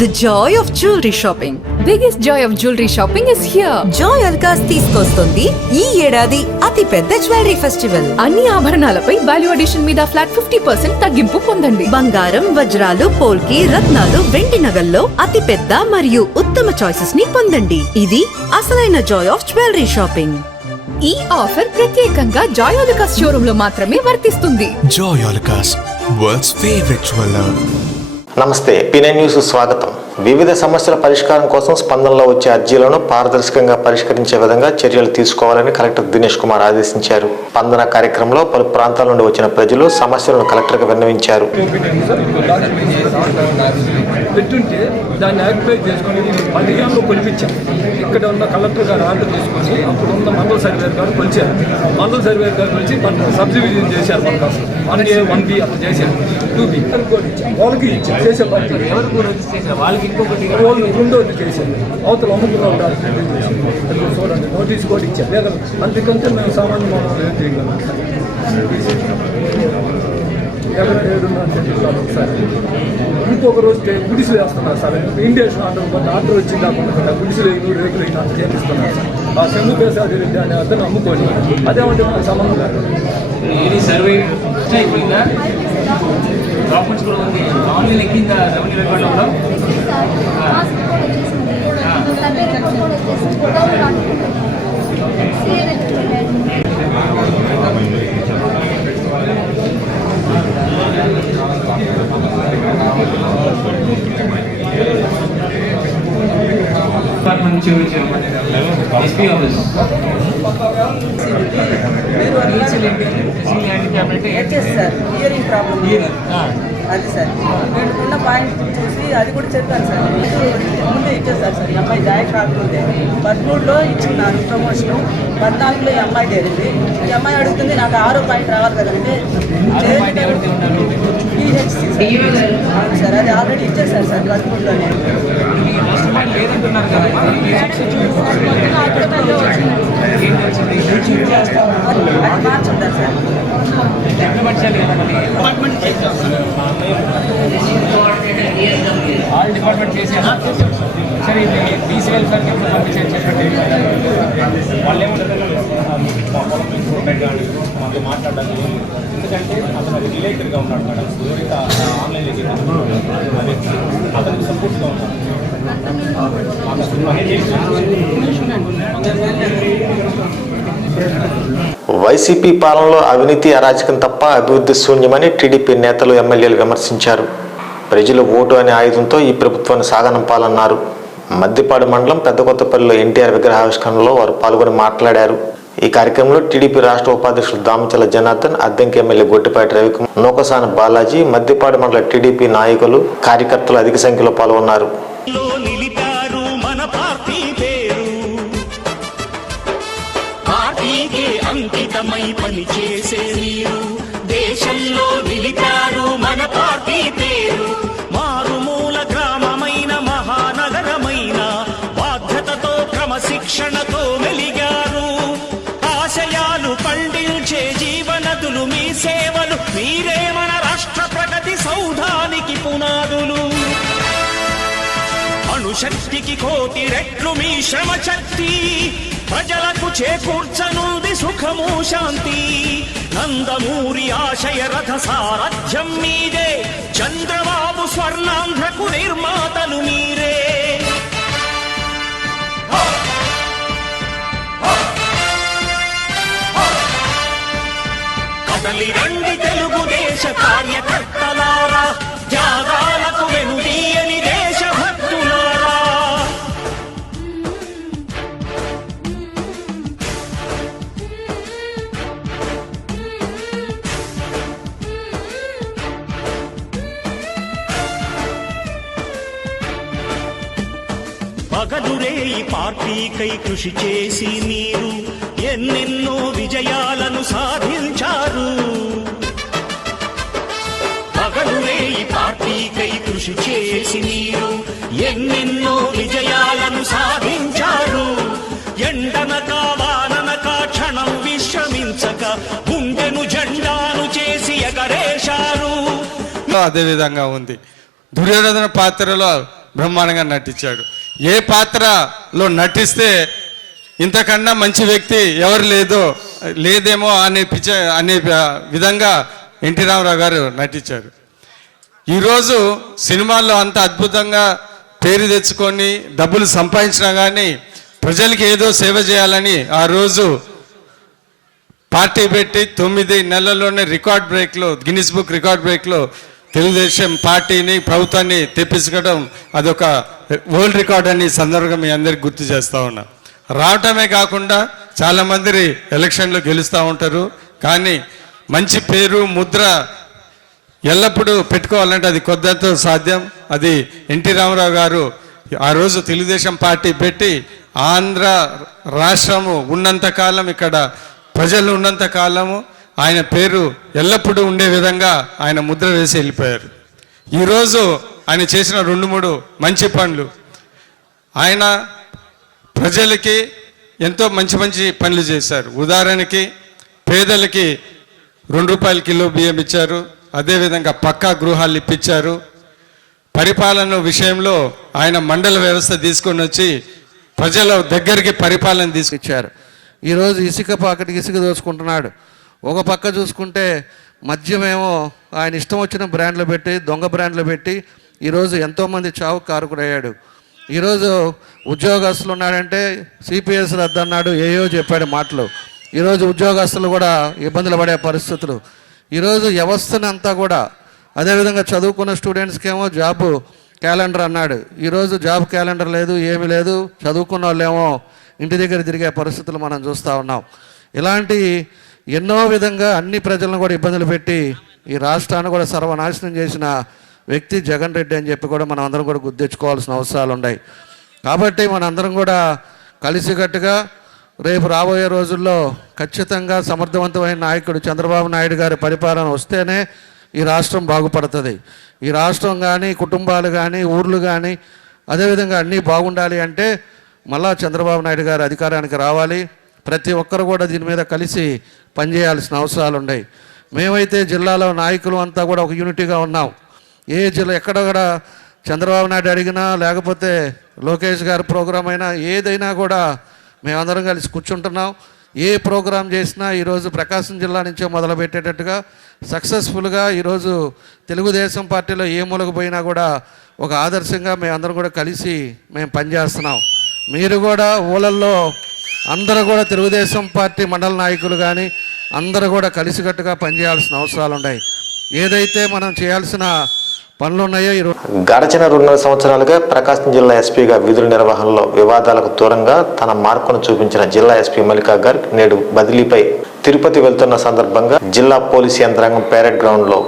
The joy of jewelry shopping. Biggest joy of jewelry shopping is here. Joyalukkas తీసుకొస్తుంది ఈ ఏడాది అతి పెద్ద జ్యువెలరీ ఫెస్టివల్. అన్ని ఆభరణాలపై వాల్యూ అడిషన్ మీద ఫ్లాట్ 50% తగ్గింపు పొందండి. బంగారం, వజ్రాలు, పోల్కి, రత్నాలు, వెండి నగల్లో అతి పెద్ద మరియు ఉత్తమ చాయిసెస్ ని పొందండి. ఇది అసలైన జాయ్ ఆఫ్ జ్యువెలరీ షాపింగ్. ఈ ఆఫర్ ప్రత్యేకంగా జాయాలుకాస్ షోరూమ్ లో మాత్రమే వర్తిస్తుంది. జాయాలుకాస్, వరల్డ్స్ ఫేవరెట్ జ్యువెలర్. నమస్తే, P9 న్యూస్ స్వాగతం. వివిధ సమస్యల పరిష్కారం కోసం స్పందనలో వచ్చే అర్జీలను పారదర్శకంగా పరిష్కరించే విధంగా చర్యలు తీసుకోవాలని కలెక్టర్ దినేష్ కుమార్ ఆదేశించారు. స్పందన కార్యక్రమంలో పలు ప్రాంతాల నుండి వచ్చిన ప్రజలు సమస్యలను కలెక్టర్కు విన్నవించారు. పెట్టుంటే దాన్ని యాక్టివేట్ చేసుకొని 15 కొలిపించాం. ఇక్కడ ఉన్న కలెక్టర్ గారు ఆర్డర్ తీసుకొని అప్పుడు ఉన్న మండల సర్వేర్ గారు కొలిచారు. మండల సర్వేర్ గారు కొలిచి సబ్ డివిజన్ చేశారు. మన కోసం 1A 1B అట్లా చేశారు. 2B కూడా ఇచ్చారు. వాళ్ళకి ఇచ్చారు. చేసే పని వాళ్ళకి ఇంకొకటి వాళ్ళు రెండోది చేశారు. అవతల అమ్ముకున్న చూడండి, నోటీస్ కూడా ఇచ్చారు. లేదా అందుకంటే మేము సామాన్య మామూలు ఏం చేయగలం. ఇంకొక రోజు గుడిసెలు వేస్తున్నారు సార్. ఇండియన్ ఆర్డర్ వచ్చింది కాకుండా గుడిసెలు రేకులు చేపిస్తున్నారు సార్. ఆ సెమ్ము పేసాది రెడ్డి అనే అతను అమ్ముకొని అదేమంటే మన సంబంధం ఇది సర్వే అయిపోయిందా? డాక్యుమెంట్స్ కూడా ఉంది. ఆన్లైన్ ఎక్కిందా రెవెన్యూ రికార్డులో కూడా? డిపార్ట్మెంట్ నుంచి ఎస్పీ ఆఫీస్ హియరింగ్ ప్రాబ్లమ్ అది సార్. నేనుకున్న పాయింట్ చూసి అది కూడా చెప్పాను సార్. ముందే ఇచ్చేసారు సార్. ఈ అమ్మాయి జాయిన్ కాకముందే 13లో ఇచ్చుకున్నాను ప్రమోషన్. 14లో ఈ అమ్మాయి చేరింది. ఈ అమ్మాయి అడుగుతుంది నాకు 6వ పాయింట్ రావాలి కదంటే అవును సార్. అది ఆల్రెడీ ఇచ్చేసారు సార్ 13లోనే. అది మార్చుంటారు సార్. ఆల్ డిపార్ట్మెంట్ చేసేనా సరే. ఇది బీసీ వెల్ఫేర్కి ఎప్పుడు పంపించారు చెప్పండి. వాళ్ళు ఏమంటారు మాకు మాట్లాడాలి. ఎందుకంటే అతను రిలేటెడ్గా ఉన్నాడు మేడం. ఎవరైతే ఆన్లైన్లో అతనికి సపోర్ట్గా ఉన్నాడు. వైసీపీ పాలనలో అవినీతి, అరాచకం తప్ప అభివృద్ధి శూన్యమని టీడీపీ నేతలు, ఎమ్మెల్యేలు విమర్శించారు. ప్రజలు ఓటు అనే ఆయుధంతో ఈ ప్రభుత్వాన్ని సాగనంపాలన్నారు. మద్దిపాడు మండలం పెద్దకొత్తపల్లిలో ఎన్టీఆర్ విగ్రహావిష్కరణలో వారు పాల్గొని మాట్లాడారు. ఈ కార్యక్రమంలో టీడీపీ రాష్ట్ర ఉపాధ్యక్షులు దామచల జనార్దన్, అద్దంకి ఎమ్మెల్యే గొట్టిపాటి రవికుమార్, నూకసాని బాలాజీ, మద్దిపాడు మండల టీడీపీ నాయకులు, కార్యకర్తలు అధిక సంఖ్యలో పాల్గొన్నారు. పనిచేసే మీరు దేశంలో నిలిపారు మన పార్టీ పేరు. మారుమూల గ్రామమైన మహానగరమైన బాధ్యతతో క్రమశిక్షణతో మెలిగారు. ఆశయాలు పండించే జీవనదులు మీ సేవలు. మీరే మన రాష్ట్ర ప్రగతి సౌధానికి పునాదులు. అణుశక్తికి కోటి రెట్లు మీ శ్రమ శక్తి. ప్రజలకు చేకూర్చనుంది సుఖము శాంతి. నందమూరి ఆశయ రథ సారథ్యం మీదే. చంద్రబాబు స్వర్ణాంధ్రకు నిర్మాతలు మీరే. కదలి రండి తెలుగుదేశ కార్యకర్తలారా, త్యాగాలకు వెనుదీయని దేశభక్తులారా. పగలురే ఈ పార్టీకై కృషి చేసి మీరు ఎన్నెన్నో విజయాలను సాధించారు. పగలురే ఈ పార్టీకై కృషి చేసి మీరు ఎన్నెన్నో విజయాలను సాధించారు. ఎండనక వాననక క్షణం విశ్రమించక గుండెను జెండాను చేసి ఎగరేశారు. అదే విధంగా ఉంది. దుర్యోధన పాత్రలో బ్రహ్మాండంగా నటించాడు. ఏ పాత్రలో నటిస్తే ఇంతకన్నా మంచి వ్యక్తి ఎవరు లేదేమో అనే విధంగా ఎన్టీ రామారావు గారు నటించారు. ఈరోజు సినిమాల్లో అంత అద్భుతంగా పేరు తెచ్చుకొని డబ్బులు సంపాదించినా కానీ ప్రజలకి ఏదో సేవ చేయాలని ఆ రోజు పార్టీ పెట్టి 9 నెలల్లోనే గిన్నిస్ బుక్ రికార్డ్ బ్రేక్లో తెలుగుదేశం పార్టీని ప్రభుత్వాన్ని తెప్పించుకోవడం అదొక వరల్డ్ రికార్డ్ అని సందర్భంగా మీ అందరికి గుర్తు చేస్తూ ఉన్నా. రావటమే కాకుండా చాలామంది ఎలక్షన్లో గెలుస్తూ ఉంటారు, కానీ మంచి పేరు ముద్ర ఎల్లప్పుడూ పెట్టుకోవాలంటే అది కొద్దితో సాధ్యం. అది ఎన్టీ రామారావు గారు ఆ రోజు తెలుగుదేశం పార్టీ పెట్టి ఆంధ్ర రాష్ట్రము ఉన్నంతకాలం, ఇక్కడ ప్రజలు ఉన్నంత కాలము ఆయన పేరు ఎల్లప్పుడూ ఉండే విధంగా ఆయన ముద్ర వేసి వెళ్ళిపోయారు. ఈరోజు ఆయన చేసిన 2-3 మంచి పనులు, ఆయన ప్రజలకి ఎంతో మంచి పనులు చేశారు. ఉదాహరణకి పేదలకి ₹2 కిలో బియ్యం ఇచ్చారు, అదేవిధంగా పక్కా గృహాలు ఇప్పించారు. పరిపాలన విషయంలో ఆయన మండల వ్యవస్థ తీసుకొని వచ్చి ప్రజల దగ్గరికి పరిపాలన తీసుకొచ్చారు. ఈరోజు ఇసుక పాకటికి ఇసుక దోచుకుంటున్నాడు. ఒక పక్క చూసుకుంటే మద్యమేమో ఆయన ఇష్టం వచ్చిన బ్రాండ్లు పెట్టి, దొంగ బ్రాండ్లు పెట్టి ఈరోజు ఎంతోమంది చావు కారకుడయ్యాడు. ఈరోజు ఉద్యోగస్తులు ఉన్నాడంటే సిపిఎస్ రద్దన్నాడు, ఏయో చెప్పాడు మాటలు. ఈరోజు ఉద్యోగస్తులు కూడా ఇబ్బందులు పడే పరిస్థితులు. ఈరోజు వ్యవస్థను అంతా కూడా, అదేవిధంగా చదువుకున్న స్టూడెంట్స్కి ఏమో జాబ్ క్యాలెండర్ అన్నాడు. ఈరోజు జాబ్ క్యాలెండర్ లేదు, ఏమీ లేదు. చదువుకున్న వాళ్ళేమో ఇంటి దగ్గర తిరిగే పరిస్థితులు మనం చూస్తూ ఉన్నాం. ఇలాంటి ఎన్నో విధంగా అన్ని ప్రజలను కూడా ఇబ్బందులు పెట్టి ఈ రాష్ట్రాన్ని కూడా సర్వనాశనం చేసిన వ్యక్తి జగన్ రెడ్డి అని చెప్పి కూడా మనం అందరం కూడా గుర్తించుకోవాల్సిన అవసరాలు ఉన్నాయి. కాబట్టి మనందరం కూడా కలిసికట్టుగా రేపు రాబోయే రోజుల్లో ఖచ్చితంగా సమర్థవంతమైన నాయకుడు చంద్రబాబు నాయుడు గారి పరిపాలన వస్తేనే ఈ రాష్ట్రం బాగుపడుతుంది. ఈ రాష్ట్రం కానీ, కుటుంబాలు కానీ, ఊర్లు కానీ, అదేవిధంగా అన్నీ బాగుండాలి అంటే మళ్ళా చంద్రబాబు నాయుడు గారు అధికారానికి రావాలి. ప్రతి ఒక్కరు కూడా దీని మీద కలిసి పనిచేయాల్సిన అవసరాలు ఉన్నాయి. మేమైతే జిల్లాలో నాయకులు అంతా కూడా ఒక యూనిటీగా ఉన్నాం. ఏ జిల్లా ఎక్కడ కూడా చంద్రబాబు నాయుడు అడిగినా, లేకపోతే లోకేష్ గారి ప్రోగ్రాం అయినా, ఏదైనా కూడా మేమందరం కలిసి కూర్చుంటున్నాం. ఏ ప్రోగ్రాం చేసినా ఈరోజు ప్రకాశం జిల్లా నుంచే మొదలుపెట్టేటట్టుగా సక్సెస్ఫుల్గా ఈరోజు తెలుగుదేశం పార్టీలో ఏ మూలకు పోయినా కూడా ఒక ఆదర్శంగా మేమందరం కూడా కలిసి మేము పనిచేస్తున్నాం. మీరు కూడా ఊళ్ళల్లో అందరూ కూడా తెలుగుదేశం పార్టీ మండల నాయకులు కానీ అందరూ కూడా కలిసికట్టుగా పనిచేయాల్సిన అవసరాలు ఉన్నాయి. ఏదైతే మనం చేయాల్సిన పనులు ఉన్నాయో గడచిన 2.5 సంవత్సరాలుగా ప్రకాశం జిల్లా ఎస్పీగా విధుల నిర్వహణలో వివాదాలకు దూరంగా తన మార్కును చూపించిన జిల్లా ఎస్పీ మల్లికా గార్గ్ నేడు బదిలీపై తిరుపతి వెళ్తున్న సందర్భంగా జిల్లా పోలీసు యంత్రాంగం పరేడ్ గ్రౌండ్లో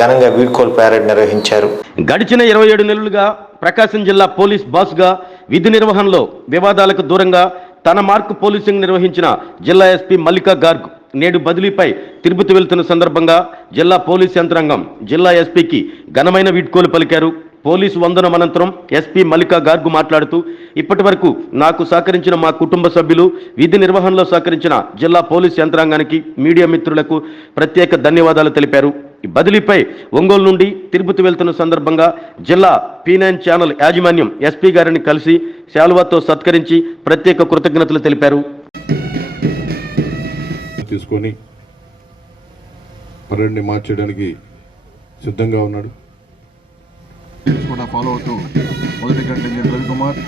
ఘనంగా వీడ్కోలు పరేడ్ నిర్వహించారు. గడిచిన 27 నెలలుగా ప్రకాశం జిల్లా పోలీస్ బాస్గా విధి నిర్వహణలో వివాదాలకు దూరంగా తన మార్కు పోలీసింగ్ నిర్వహించిన జిల్లా ఎస్పీ మల్లికా గార్గ్ నేడు బదిలీపై తిరుపతి వెళ్తున్న సందర్భంగా జిల్లా పోలీస్ యంత్రాంగం జిల్లా ఎస్పీకి ఘనమైన వీడ్కోలు పలికారు. పోలీసు వందనం అనంతరం ఎస్పీ మల్లికా గార్గ్ మాట్లాడుతూ, ఇప్పటి వరకు నాకు సహకరించిన మా కుటుంబ సభ్యులు, విధి నిర్వహణలో సహకరించిన జిల్లా పోలీస్ యంత్రాంగానికి, మీడియా మిత్రులకు ప్రత్యేక ధన్యవాదాలు తెలిపారు. ఈ బదిలీపై ఒంగోలు నుండి తిరుపతి వెళ్తున్న సందర్భంగా జిల్లా P9 ఛానల్ యాజమాన్యం ఎస్పీ గారిని కలిసి శాలువాతో సత్కరించి ప్రత్యేక కృతజ్ఞతలు తెలిపారు. తీసుకొని పరేడ్ని మార్చడానికి సిద్ధంగా ఉన్నాడు. కూడా ఫాలో అవుతూ మొదటి కంటింజెంట్ రవికుమార్,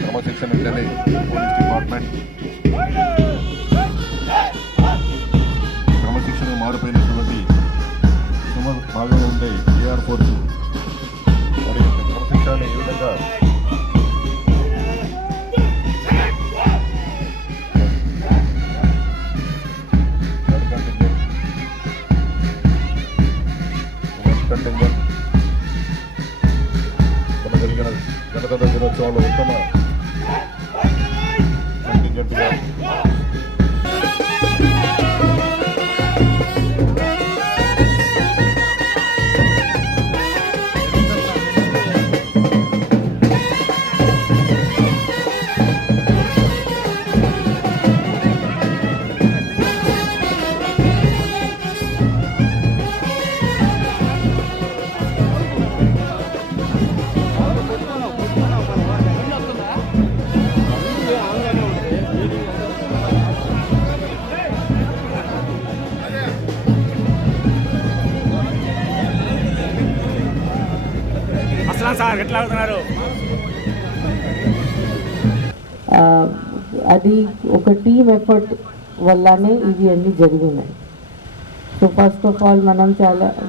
క్రమశిక్షణ పోలీస్ డిపార్ట్మెంట్, క్రమశిక్షణ మారిపోయినటువంటి భాగంగా ఉండే ఏఆర్ ఫోర్స్ మరి క్రమశిక్షణ ఈ విధంగా మన జరిగిన గణతంత్ర దినోత్సవంలో ఉత్తమ కంటింజెంట్గా అది ఒక టీమ్ ఎఫర్ట్ వల్లనే ఇవి అన్నీ జరిగినాయి. సో ఫస్ట్ ఆఫ్ ఆల్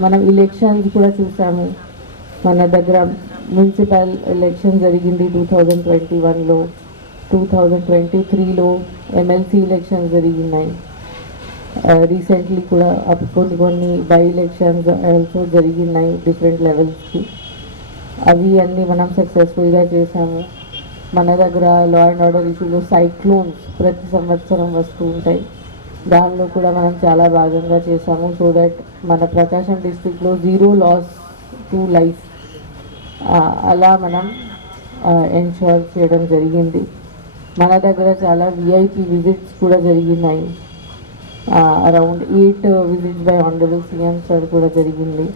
మనం ఎలక్షన్స్ కూడా చూసాము. మన దగ్గర మున్సిపల్ ఎలక్షన్ జరిగింది 2021లో, 2023లో ఎమ్మెల్సీ ఎలక్షన్స్ జరిగినాయి. రీసెంట్లీ కూడా కొన్ని బై ఎలక్షన్స్ ఆల్సో జరిగినాయి డిఫరెంట్ లెవెల్స్కి. అవి అన్నీ మనం సక్సెస్ఫుల్గా చేసాము. మన దగ్గర లా అండ్ ఆర్డర్ ఇష్యూలో సైక్లోన్స్ ప్రతి సంవత్సరం వస్తూ ఉంటాయి. దానిలో కూడా మనం చాలా భాగంగా చేసాము. సో దట్ మన ప్రకాశం డిస్ట్రిక్ట్లో 0 లాస్ టు లైఫ్ అలా మనం ఎన్షూర్ చేయడం జరిగింది. మన దగ్గర చాలా విఐపి విజిట్స్ కూడా జరిగినాయి. Around 8 visits by honourable CM sir కూడా జరిగింది.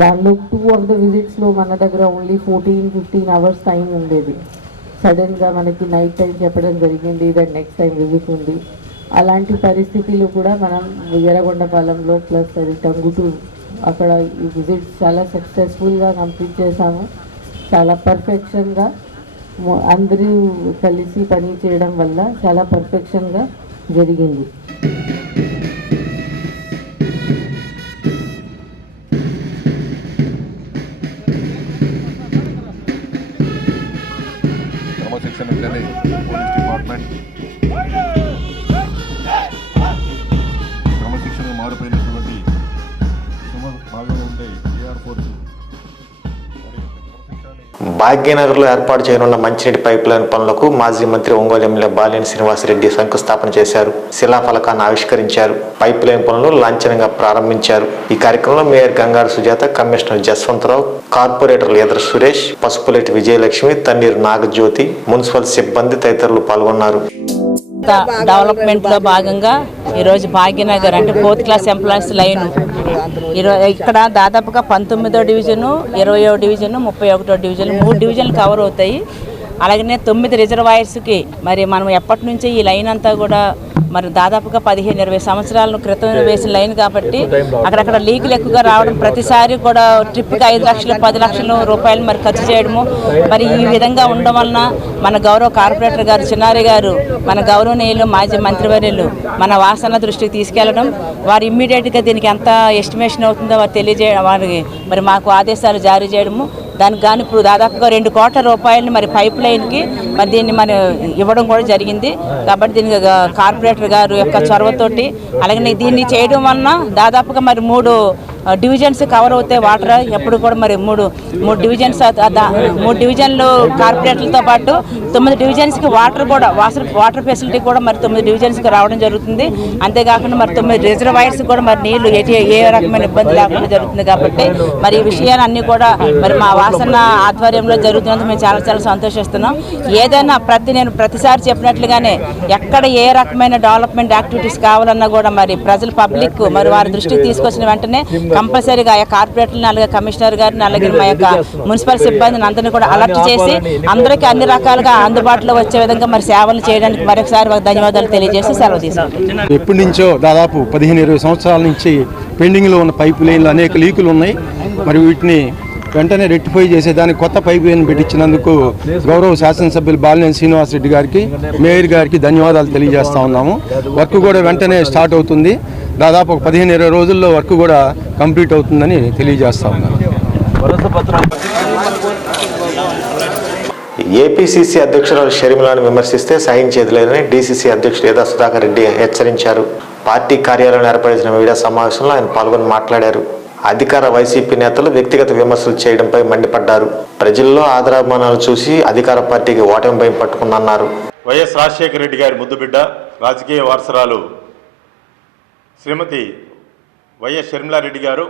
దానిలో 2 ఆఫ్ ద విజిట్స్లో మన దగ్గర ఓన్లీ 14-15 అవర్స్ టైం ఉండేది. సడన్గా మనకి నైట్ టైం చెప్పడం జరిగింది, దట్ నెక్స్ట్ టైం విజిట్ ఉంది. అలాంటి పరిస్థితులు కూడా మనం ఎర్రగొండపాలెంలో ప్లస్ అది టంగుటూరు అక్కడ ఈ విజిట్స్ చాలా సక్సెస్ఫుల్గా కంప్లీట్ చేశాము. చాలా పర్ఫెక్షన్గా అందరూ కలిసి పని చేయడం వల్ల చాలా పర్ఫెక్షన్గా జరిగింది. క్రమశిక్షణ ఉంటేనే పోలీస్ డిపార్ట్మెంట్ క్రమశిక్షణ మారిపోయినటువంటి భాగంగా ఉండే ఏఆర్ ఫోర్స్ భాగ్యనగర్లో ఏర్పాటు చేయనున్న మంచినీటి పైప్ లైన్ పనులకు మాజీ మంత్రి ఒంగోలు ఎమ్మెల్యే బాలినేని శ్రీనివాసరెడ్డి శంకుస్థాపన చేశారు. శిలాఫలకాన్ని ఆవిష్కరించారు. పైప్ లైన్ పనులు లాంఛనంగా ప్రారంభించారు. ఈ కార్యక్రమంలో మేయర్ గంగారు సుజాత, కమిషనర్ జస్వంతరావు, కార్పొరేటర్లు ఎదర సురేష్, పసుపులేటి విజయలక్ష్మి, తన్నీరు నాగజ్యోతి, మున్సిపల్ సిబ్బంది తదితరులు పాల్గొన్నారు. డెవలప్మెంట్ లో భాగంగా ఈరోజు భాగ్యనగర్ అంటే 4th క్లాస్ ఎంప్లాయీస్ లైన్ ఇక్కడ దాదాపుగా 19వ డివిజను, 20వ డివిజను, 31వ డివిజన్ 3 డివిజన్లు కవర్ అవుతాయి. అలాగనే 9 రిజర్వాయర్స్కి మరి మనం ఎప్పటి నుంచి ఈ లైన్ అంతా కూడా మరి దాదాపుగా 15-20 సంవత్సరాల క్రితం వేసిన లైన్ కాబట్టి అక్కడక్కడ లీకులు ఎక్కువగా రావడం, ప్రతిసారి కూడా ట్రిప్కి 5 లక్షలు 10 లక్షల రూపాయలు మరి ఖర్చు చేయడము, మరి ఈ విధంగా ఉండడం వలన మన గౌరవ కార్పొరేటర్ గారు చిన్నారి గారు, మన గౌరవనీయులు మాజీ మంత్రివర్యులు మన వాసన దృష్టికి తీసుకెళ్లడం, వారు ఇమ్మీడియట్గా దీనికి ఎంత ఎస్టిమేషన్ అవుతుందో వారు వారికి మరి మాకు ఆదేశాలు జారీ చేయడము, దానికి కానీ ఇప్పుడు దాదాపుగా 2 కోట్ల రూపాయలని మరి పైప్ లైన్కి మరి దీన్ని మరి ఇవ్వడం కూడా జరిగింది. కాబట్టి దీనికి కార్పొరేటర్ గారు యొక్క చొరవతోటి అలాగే దీన్ని చేయడం వలన దాదాపుగా మరి 3 డివిజన్స్ కవర్ అవుతాయి. వాటర్ ఎప్పుడు కూడా మరి మూడు డివిజన్లు కార్పొరేటర్లతో పాటు 9 డివిజన్స్కి వాటర్ కూడా వాటర్ ఫెసిలిటీ కూడా మరి 9 డివిజన్స్కి రావడం జరుగుతుంది. అంతేకాకుండా మరి 9 రిజర్వాయర్స్ కూడా మరి నీళ్లు ఏ రకమైన ఇబ్బంది లేకుండా జరుగుతుంది. కాబట్టి మరి ఈ విషయాలన్నీ కూడా మరి మా వాసన ఆధ్వర్యంలో జరుగుతున్నందుకు మేము చాలా చాలా సంతోషిస్తున్నాం. ఏదైనా నేను ప్రతిసారి చెప్పినట్లుగానే ఎక్కడ ఏ రకమైన డెవలప్మెంట్ యాక్టివిటీస్ కావాలన్నా కూడా మరి ప్రజలు పబ్లిక్ మరి వారి దృష్టికి తీసుకొచ్చిన వెంటనే కంపల్సరీగా ఆ కార్పొరేటర్ని అలాగే కమిషనర్ గారిని అలాగే మా యొక్క మున్సిపల్ సిబ్బందిని అందరినీ కూడా అలర్ట్ చేసి అందరికీ అన్ని రకాలుగా అందుబాటులో వచ్చే విధంగా మరి సేవలు చేయడానికి మరొకసారి ధన్యవాదాలు తెలియజేసి సెలవు తీసుకుంటాం. ఎప్పటి నుంచో దాదాపు 15-20 సంవత్సరాల నుంచి పెండింగ్లో ఉన్న పైప్ లైన్లు అనేక లీకులు ఉన్నాయి. మరి వీటిని వెంటనే రెక్టిఫై చేసేదానికి కొత్త పైప్ లైన్ పెట్టించినందుకు గౌరవ శాసనసభ్యులు బాలినేని శ్రీనివాసరెడ్డి గారికి, మేయర్ గారికి ధన్యవాదాలు తెలియజేస్తా ఉన్నాము. వర్క్ కూడా వెంటనే స్టార్ట్ అవుతుంది. దాదాపు 15-20 రోజుల్లో వర్క్ కూడా కంప్లీట్ అవుతుందని తెలియజేస్తా ఉన్నాము. ఏపీసీసీ అధ్యక్షురాలు షర్మిలాను విమర్శిస్తే సహించేది లేదని డీసీసీ అధ్యక్షుడు యదా సుధాకర్ రెడ్డి హెచ్చరించారు. పార్టీ కార్యాలయంలో ఏర్పడిన మీడియా సమావేశంలో ఆయన పాల్గొని మాట్లాడారు. అధికార వైసీపీ నేతలు వ్యక్తిగత విమర్శలు చేయడంపై మండిపడ్డారు. ప్రజల్లో ఆదరాభిమానాలు చూసి అధికార పార్టీకి ఓటమి భయం పట్టుకుందన్నారు. వైఎస్ రాజశేఖర రెడ్డి గారి ముద్దుబిడ్డ రాజకీయ వారసురాలు శ్రీమతి వైఎస్ షర్మిలారెడ్డి గారు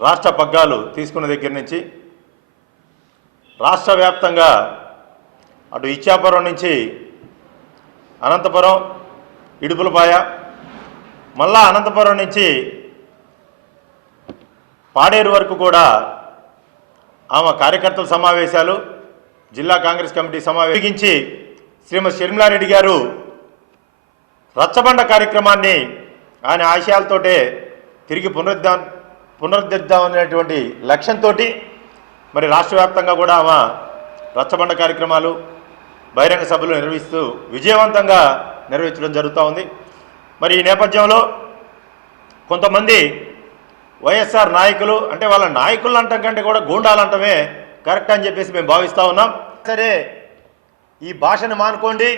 రాష్ట్ర పగ్గాలు తీసుకున్న దగ్గర నుంచి రాష్ట్ర వ్యాప్తంగా అటు ఇచ్చాపురం నుంచి అనంతపురం, ఇడుపులపాయ, మళ్ళా అనంతపురం నుంచి పాడేరు వరకు కూడా ఆమె కార్యకర్తల సమావేశాలు, జిల్లా కాంగ్రెస్ కమిటీ సమావేశించి శ్రీమతి షర్మిలారెడ్డి గారు రచ్చబండ కార్యక్రమాన్ని ఆయన ఆశయాలతోటే తిరిగి పునరుద్ధరిద్దాం అనేటువంటి లక్ష్యంతో మరి రాష్ట్ర వ్యాప్తంగా కూడా ఆమె రచ్చబండ కార్యక్రమాలు బహిరంగ సభలు నిర్వహిస్తూ విజయవంతంగా నిర్వహించడం జరుగుతూ ఉంది. మరి ఈ నేపథ్యంలో కొంతమంది వైఎస్ఆర్ నాయకులు, అంటే వాళ్ళ నాయకులు అంటాం కంటే కూడా గూండాలు అంటమే కరెక్ట్ అని చెప్పేసి మేము భావిస్తూ ఉన్నాం. సరే, ఈ భాషను మానుకోండి,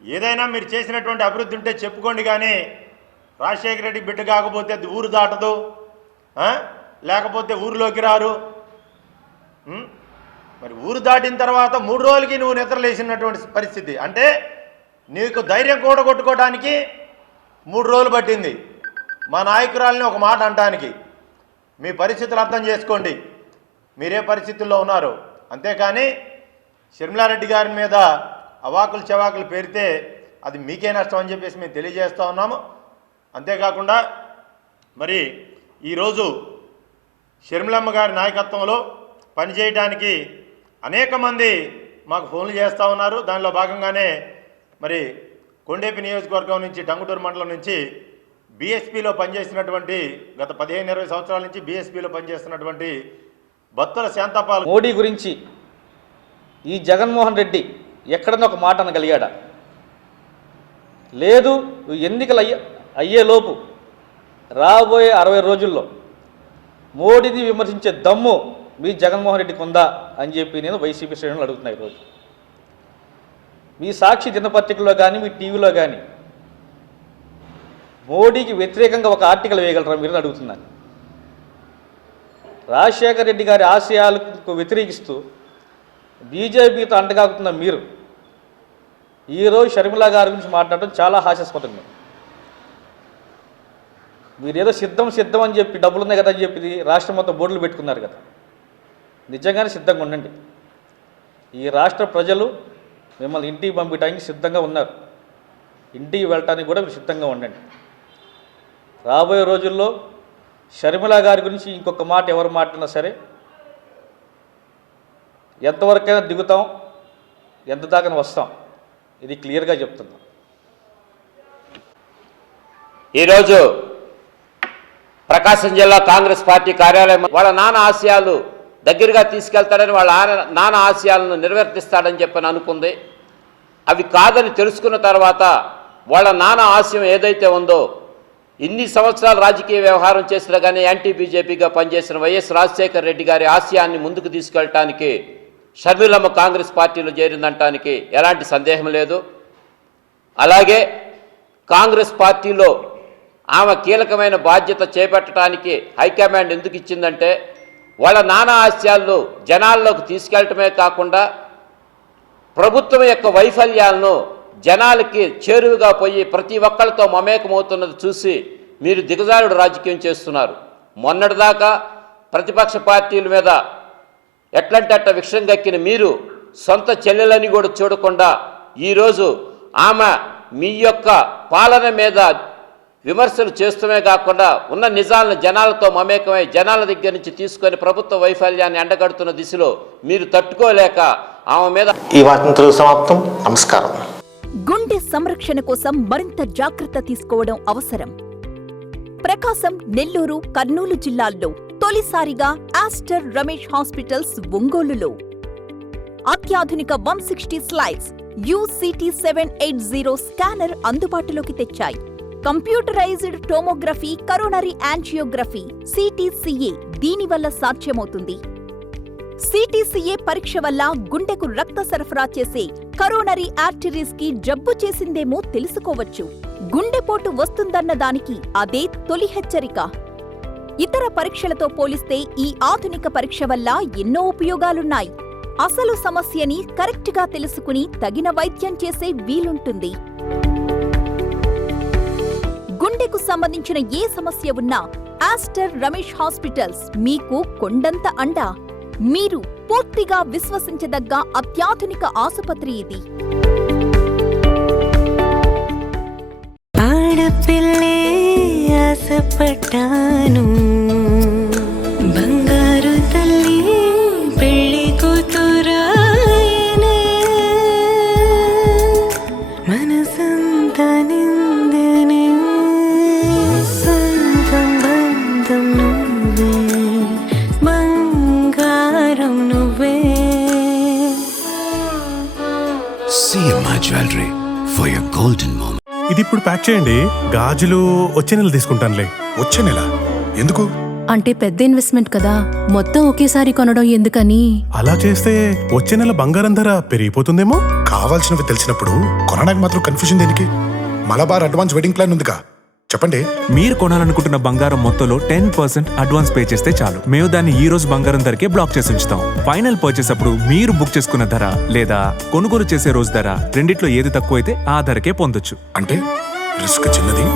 ఏదైనా మీరు చేసినటువంటి అభివృద్ధి ఉంటే చెప్పుకోండి, కానీ రాజశేఖర రెడ్డి బిడ్డ కాకపోతే అది ఊరు దాటదు, లేకపోతే ఊరిలోకి రారు. మరి ఊరు దాటిన తర్వాత 3 రోజులకి నువ్వు నిద్రలేసినటువంటి పరిస్థితి, అంటే నీకు ధైర్యం కూడగొట్టుకోవడానికి 3 రోజులు పట్టింది మా నాయకురాలని ఒక మాట అంటానికి. మీ పరిస్థితులు అర్థం చేసుకోండి, మీరే పరిస్థితుల్లో ఉన్నారు. అంతేకాని షర్మిలారెడ్డి గారి మీద అవాకులు చెవాకులు పేరితే అది మీకే నష్టం అని చెప్పేసి మేము తెలియజేస్తూ ఉన్నాము. అంతేకాకుండా మరి ఈరోజు షర్మిలమ్మ గారి నాయకత్వంలో పనిచేయడానికి అనేక మంది మాకు ఫోన్లు చేస్తూ ఉన్నారు. దానిలో భాగంగానే మరి కొండేపి నియోజకవర్గం నుంచి, టంగుటూరు మండలం నుంచి బీఎస్పీలో పనిచేస్తున్నటువంటి, గత 15-20 సంవత్సరాల నుంచి బీఎస్పీలో పనిచేస్తున్నటువంటి బత్తుల శాంతపాల్ మోడీ గురించి ఈ జగన్మోహన్ రెడ్డి ఎక్కడన్నా ఒక మాట అనగలిగాడా? లేదు. ఎన్నికలు అయ్యేలోపు రాబోయే 60 రోజుల్లో మోడీని విమర్శించే దమ్ము మీ జగన్మోహన్ రెడ్డికి ఉందా అని చెప్పి నేను వైసీపీ శ్రేణులు అడుగుతున్నా. ఈరోజు మీ సాక్షి దినపత్రికలో కానీ, మీ టీవీలో కానీ మోడీకి వ్యతిరేకంగా ఒక ఆర్టికల్ వేయగలరా మీరు అడుగుతున్నాను. రాజశేఖర రెడ్డి గారి ఆశయాలకు వ్యతిరేకిస్తూ బీజేపీతో అంటగాగుతున్న మీరు ఈరోజు షర్మిల గారి గురించి మాట్లాడటం చాలా హాస్యాస్పదంగా. మీరేదో సిద్ధం అని చెప్పి, డబ్బులు ఉన్నాయి కదా అని చెప్పి రాష్ట్రం మొత్తం బోర్డులు పెట్టుకున్నారు కదా. నిజంగానే సిద్ధంగా ఉండండి. ఈ రాష్ట్ర ప్రజలు మిమ్మల్ని ఇంటికి పంపించడానికి సిద్ధంగా ఉన్నారు. ఇంటికి వెళ్ళటానికి కూడా మీరు సిద్ధంగా ఉండండి. రాబోయే రోజుల్లో షర్మిల గారి గురించి ఇంకొక మాట ఎవరు మాట్లాడినా సరే ఎంతవరకైనా దిగుతాం, ఎంత దాకా వస్తాం, ఇది క్లియర్గా చెప్తున్నాం. ఈరోజు ప్రకాశం జిల్లా కాంగ్రెస్ పార్టీ కార్యాలయం వాళ్ళ నాన్న ఆశయాలు దగ్గరగా తీసుకెళ్తాడని, వాళ్ళ నాన్న ఆశయాలను నిర్వర్తిస్తాడని చెప్పని అనుకుంది. అవి కాదని తెలుసుకున్న తర్వాత వాళ్ళ నాన్న ఆశయం ఏదైతే ఉందో, ఇన్ని సంవత్సరాలు రాజకీయ వ్యవహారం చేసినా కానీ యాంటీ బీజేపీగా పనిచేసిన వైఎస్ రాజశేఖర రెడ్డి గారి ఆశయాన్ని ముందుకు తీసుకెళ్ళటానికి షర్మిలమ్మ కాంగ్రెస్ పార్టీలో చేరిందంటానికి ఎలాంటి సందేహం లేదు. అలాగే కాంగ్రెస్ పార్టీలో ఆమె కీలకమైన బాధ్యత చేపట్టడానికి హైకమాండ్ ఎందుకు ఇచ్చిందంటే, వాళ్ళ నానా ఆశయాలను జనాల్లోకి తీసుకెళ్లటమే కాకుండా ప్రభుత్వం యొక్క వైఫల్యాలను జనాలకి చేరువుగా పోయి ప్రతి ఒక్కరితో మమేకమవుతున్నది చూసి మీరు దిగజారుడు రాజకీయం చేస్తున్నారు. మొన్నటిదాకా ప్రతిపక్ష పార్టీల మీద ఎట్లంటే అట్ట విషయం గక్కిన మీరు సొంత చెల్లెలని కూడా చూడకుండా ఈరోజు ఆమె మీ యొక్క పాలన మీద విమర్శలు చేస్తూనే కాకుండా ఉన్న నిజాలను జనాలతో మమేకమై జనాల దగ్గర నుంచి తీసుకొని ప్రభుత్వ వైఫల్యాన్ని ఎండగడుతున్న దిశలో మీరు తట్టుకోలేక ఆమె మీద. ఈ వార్తలు సమాప్తం. నమస్కారం. గుండె సంరక్షణ కోసం మరింత జాగ్రత్త తీసుకోవడం అవసరం. ప్రకాశం, నెల్లూరు, కర్నూలు జిల్లాల్లో తొలిసారిగా ఆస్టర్ రమేష్ హాస్పిటల్స్ ఒంగోలులో అత్యాధునిక 160 స్లైడ్స్ UCT 780 స్కానర్ అందుబాటులోకి తెచ్చాయి. Computerised tomography, coronary angiography, CTCA దీనివల్ల సాధ్యమవుతుంది. CTCA పరీక్ష వల్ల గుండెకు రక్త సరఫరా చేసే కరోనరీ ఆర్టరీస్ కి జబ్బు చేసిందేమో తెలుసుకోవచ్చు. గుండెపోటు వస్తుందన్న దానికి అదే తొలి హెచ్చరిక. ఇతర పరీక్షలతో పోలిస్తే ఈ ఆధునిక పరీక్ష వల్ల ఎన్నో ఉపయోగాలున్నాయి. అసలు సమస్యని కరెక్ట్గా తెలుసుకుని తగిన వైద్యం చేసే వీలుంటుంది. గుండెకు సంబంధించిన ఏ సమస్య ఉన్నా ఆస్టర్ రమేష్ హాస్పిటల్స్ మీకు కొండంత అండ. మీరు పూర్తిగా విశ్వసించదగ్గ అత్యాధునిక ఆసుపత్రి ఇది. ఆడపిల్లే ఆశపడ్డాను, బంగారు తల్లి పెళ్లి కూతురాయనే, మనసంతా నిందనే, సొంతం బంధం నువ్వే, బంగారు CMI Jewelry for your golden moment. ఇది ఇప్పుడు ప్యాక్ చేయండి. గాజులు వచ్చే నెల తీసుకుంటానులే. వచ్చే నెల ఎందుకు? అంటే పెద్ద ఇన్వెస్ట్మెంట్ కదా, మొత్తం ఒకేసారి కొనడం ఎందుకని. అలా చేస్తే వచ్చే నెల బంగారం ధర పెరిగిపోతుందేమో. కావాల్సినవి తెలిసినప్పుడు కొనడానికి మాత్రం కన్ఫ్యూజన్ దేనికి? మలబార్ అడ్వాన్స్ వెడ్డింగ్ ప్లాన్ ఉందిగా, చెప్పండి. మీరు కొనాలనుకుంటున్న బంగారం మొత్తంలో 10% అడ్వాన్స్ పే చేస్తే చాలు. మేము దాన్ని ఈ రోజు బంగారం ధరకే బ్లాక్ చేసి ఉంచుతాం. ఫైనల్ పర్చేస్ అప్పుడు మీరు బుక్ చేసుకున్న ధర లేదా కొనుగోలు చేసే రోజు ధర రెండిట్లో ఏది తక్కువైతే ఆ ధరకే పొందొచ్చు. అంటే రిస్క్ చిన్నది,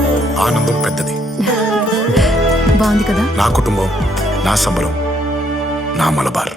ఆనందం పెద్దది. బాగుంది కదా. నా కుటుంబం, నా సంబరం, నా మలబార్.